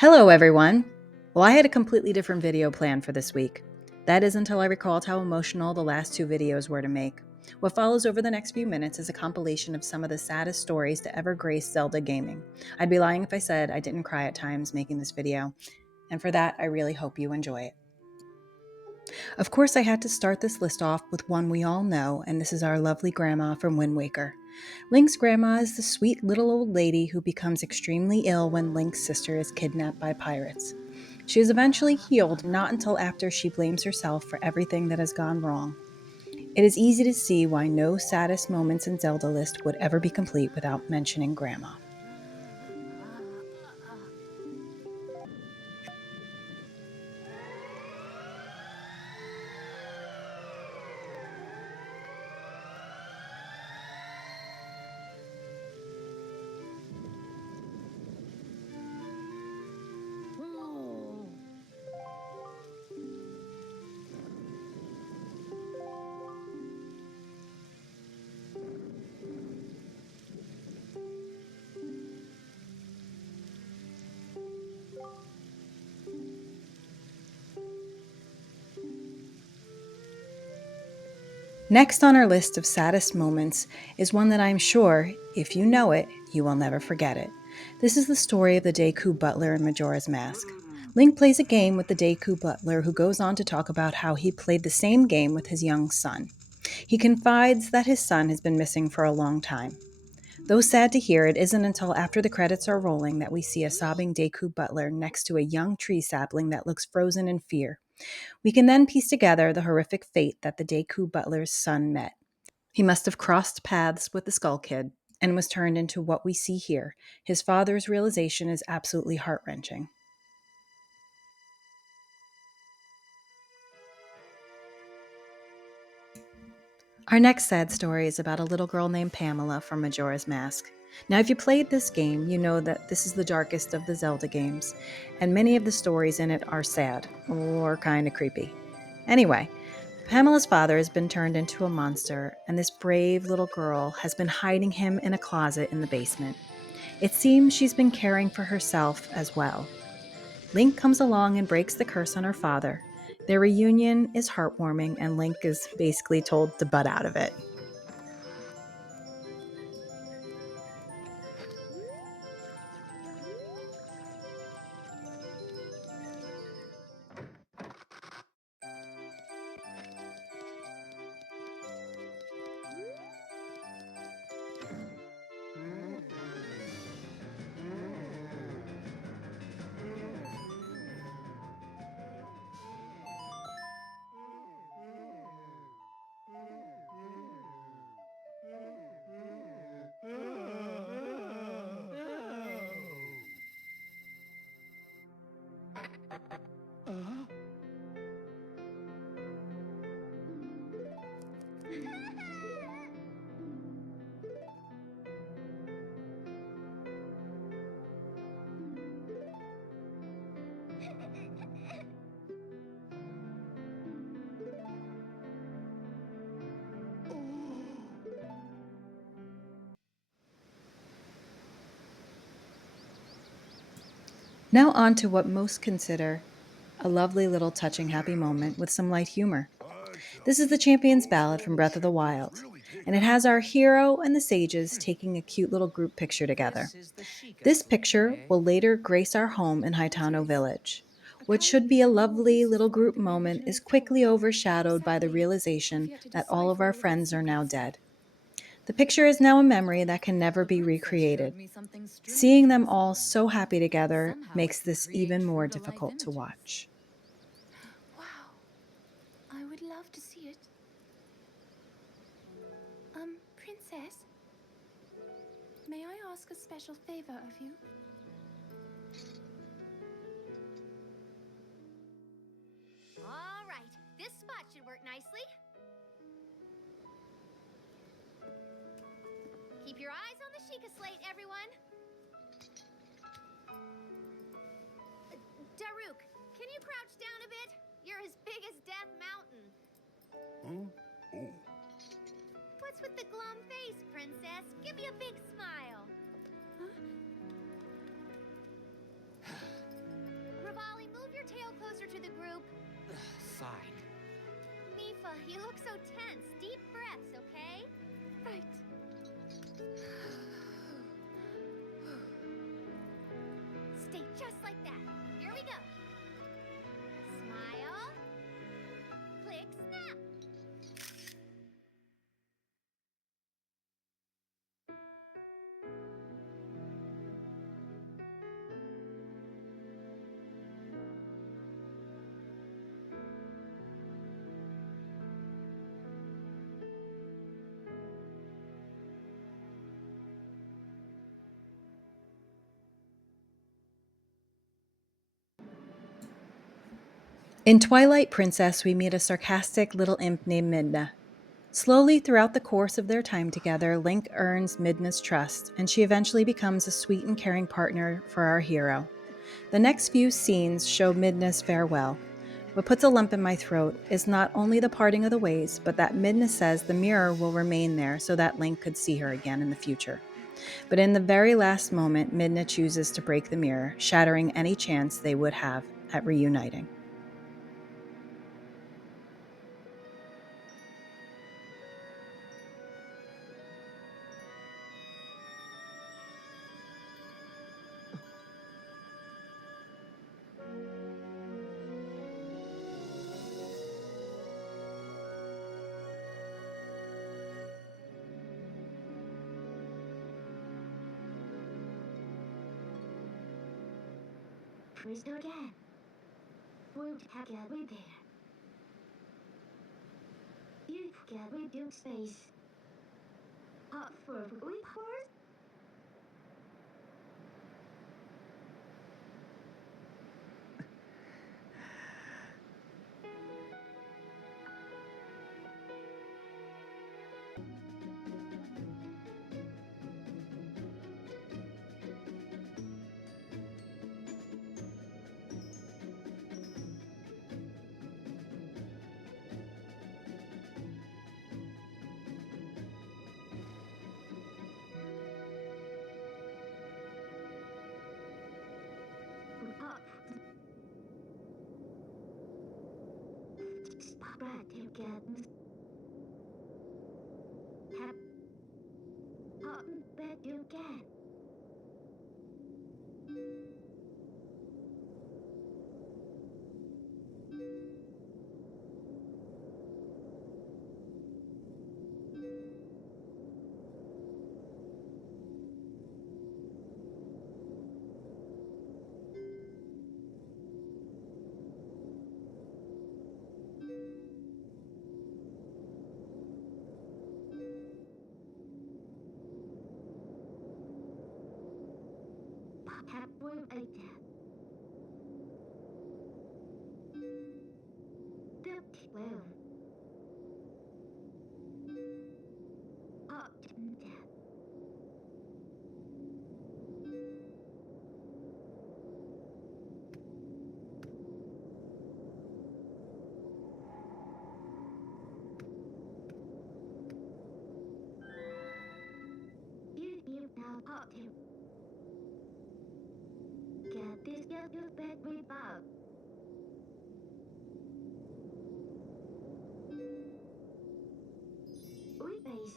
Hello, everyone. Well, I had a completely different video planned for this week. That is until I recalled how emotional the last two videos were to make. What follows over the next few minutes is a compilation of some of the saddest stories to ever grace Zelda gaming. I'd be lying if I said I didn't cry at times making this video, and for that, I really hope you enjoy it. Of course, I had to start this list off with one we all know, and this is our lovely grandma from Wind Waker. Link's grandma is the sweet little old lady who becomes extremely ill when Link's sister is kidnapped by pirates. She is eventually healed not until after she blames herself for everything that has gone wrong. It is easy to see why no saddest moments in Zelda list would ever be complete without mentioning Grandma. Next on our list of saddest moments is one that I'm sure, if you know it, you will never forget it. This is the story of the Deku Butler in Majora's Mask. Link plays a game with the Deku Butler, who goes on to talk about how he played the same game with his young son. He confides that his son has been missing for a long time. Though sad to hear, it isn't until after the credits are rolling that we see a sobbing Deku Butler next to a young tree sapling that looks frozen in fear. We can then piece together the horrific fate that the Deku Butler's son met. He must have crossed paths with the Skull Kid and was turned into what we see here. His father's realization is absolutely heart-wrenching. Our next sad story is about a little girl named Pamela from Majora's Mask. Now, if you played this game, you know that this is the darkest of the Zelda games, and many of the stories in it are sad or kind of creepy. Anyway, Pamela's father has been turned into a monster, and this brave little girl has been hiding him in a closet in the basement. It seems she's been caring for herself as well. Link comes along and breaks the curse on her father. Their reunion is heartwarming, and Link is basically told to butt out of it. Now, on to what most consider a lovely little touching happy moment with some light humor. This is the Champions Ballad from Breath of the Wild, and it has our hero and the sages taking a cute little group picture together. This picture will later grace our home in Haitano Village. What should be a lovely little group moment is quickly overshadowed by the realization that all of our friends are now dead. The picture is now a memory that can never be recreated. Seeing them all so happy together makes this even more difficult to watch. Wow, I would love to see it. Princess, may I ask a special favor of you? All right, this spot should work nicely. Keep your eyes on the Sheikah slate, everyone. Daruk, can you crouch down a bit? You're as big as Death Mountain. Huh? Oh. What's with the glum face, Princess? Give me a big smile. Mario closer to the group. Fine. Mifa, you look so tense. Deep breaths, okay? Right. Stay just like that. Here we go. Smile. Click, snap. In Twilight Princess, we meet a sarcastic little imp named Midna. Slowly, throughout the course of their time together, Link earns Midna's trust, and she eventually becomes a sweet and caring partner for our hero. The next few scenes show Midna's farewell. What puts a lump in my throat is not only the parting of the ways, but that Midna says the mirror will remain there so that Link could see her again in the future. But in the very last moment, Midna chooses to break the mirror, shattering any chance they would have at reuniting. Crystal again. We'll together there. You together we do space. Up for we pause. Up. Right together. Have up bed you can. Have we ate that? Well. Up to that. You now up to. Get this get your bed rebound. We base.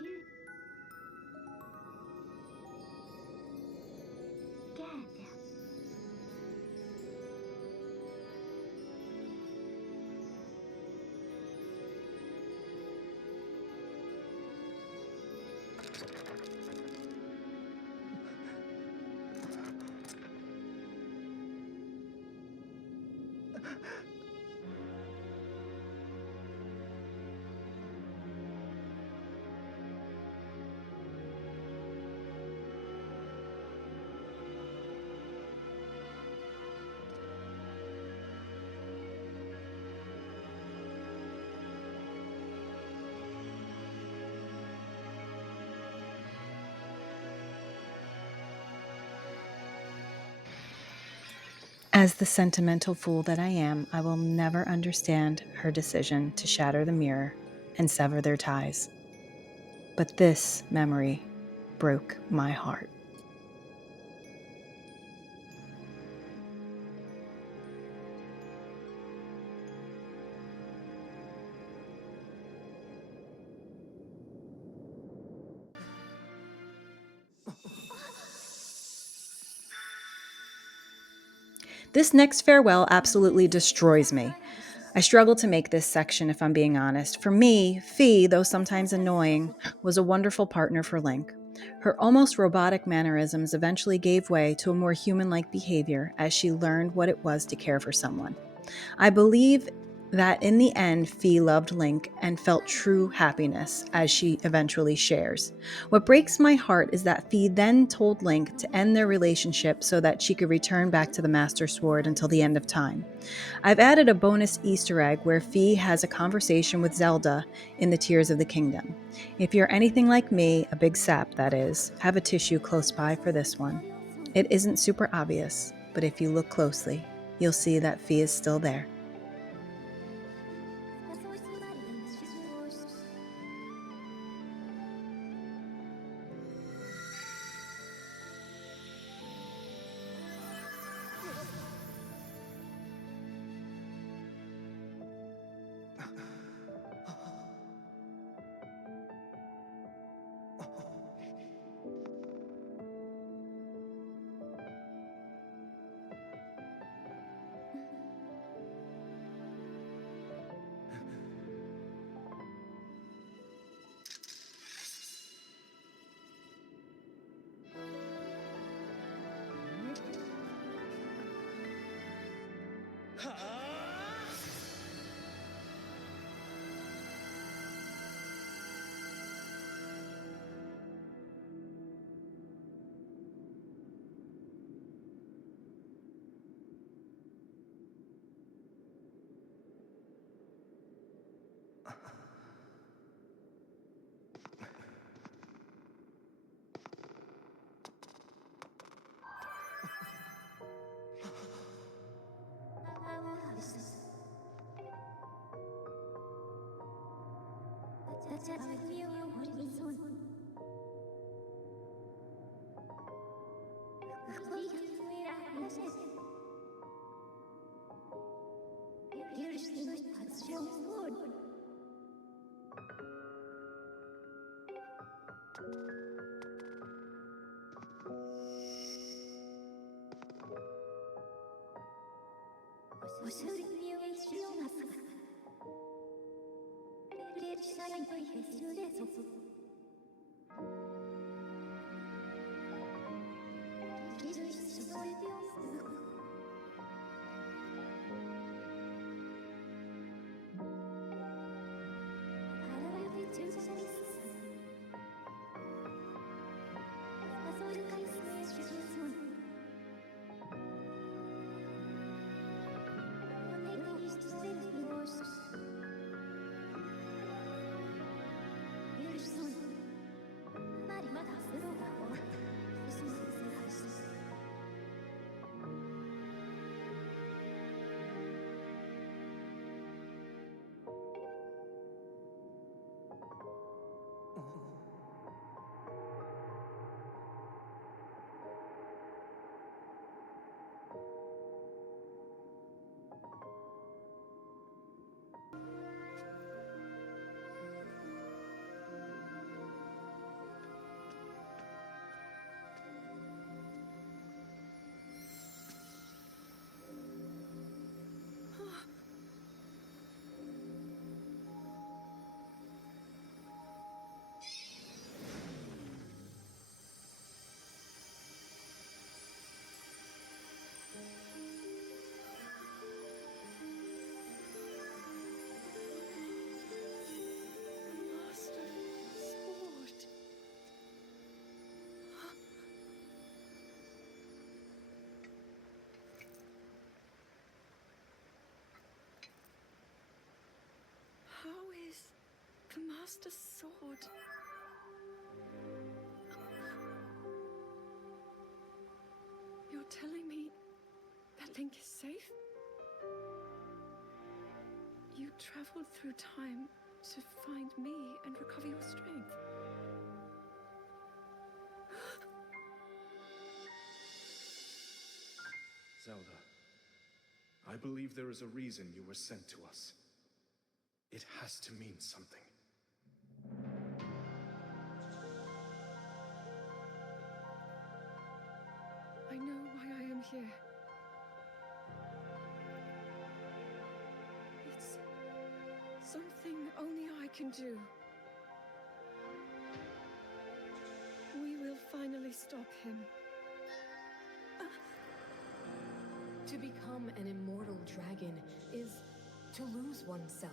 You get that. As the sentimental fool that I am, I will never understand her decision to shatter the mirror and sever their ties. But this memory broke my heart. This next farewell absolutely destroys me. I struggle to make this section if I'm being honest. For me, Fee, though sometimes annoying, was a wonderful partner for Link. Her almost robotic mannerisms eventually gave way to a more human-like behavior as she learned what it was to care for someone. I believe that in the end, Fee loved Link and felt true happiness, as she eventually shares. What breaks my heart is that Fee then told Link to end their relationship so that she could return back to the Master Sword until the end of time. I've added a bonus Easter egg where Fee has a conversation with Zelda in the Tears of the Kingdom. If you're anything like me, a big sap that is, have a tissue close by for this one. It isn't super obvious, but if you look closely, you'll see that Fee is still there. The Master Sword. You're telling me that Link is safe? You traveled through time to find me and recover your strength. I believe there is a reason you were sent to us. It has to mean something. I know why I am here. It's something only I can do. We will finally stop him. To become an immortal dragon is to lose oneself.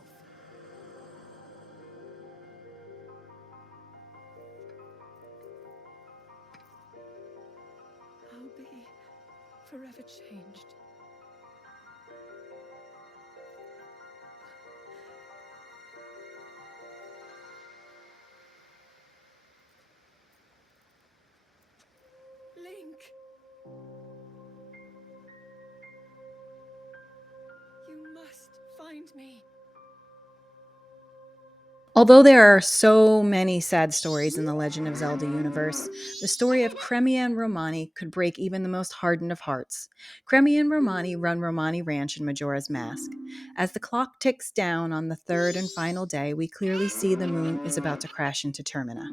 I'll be forever changed. Link! You must find me. Although there are so many sad stories in the Legend of Zelda universe, the story of Cremia and Romani could break even the most hardened of hearts. Cremia and Romani run Romani Ranch in Majora's Mask. As the clock ticks down on the third and final day, we clearly see the moon is about to crash into Termina.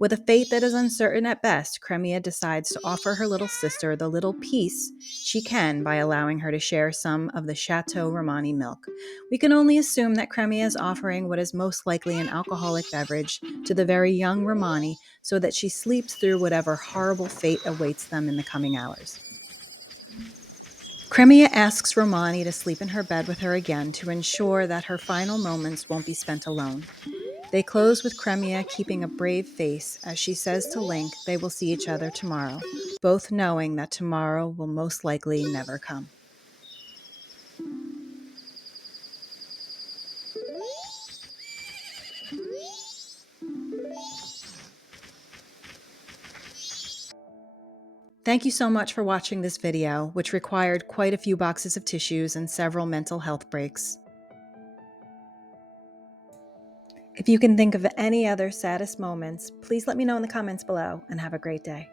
With a fate that is uncertain at best, Cremia decides to offer her little sister the little piece she can by allowing her to share some of the Chateau Romani milk. We can only assume that Cremia is offering what is most likely an alcoholic beverage to the very young Romani so that she sleeps through whatever horrible fate awaits them in the coming hours. Cremia asks Romani to sleep in her bed with her again to ensure that her final moments won't be spent alone. They close with Cremia keeping a brave face as she says to Link they will see each other tomorrow, both knowing that tomorrow will most likely never come. Thank you so much for watching this video, which required quite a few boxes of tissues and several mental health breaks. If you can think of any other saddest moments, please let me know in the comments below and have a great day.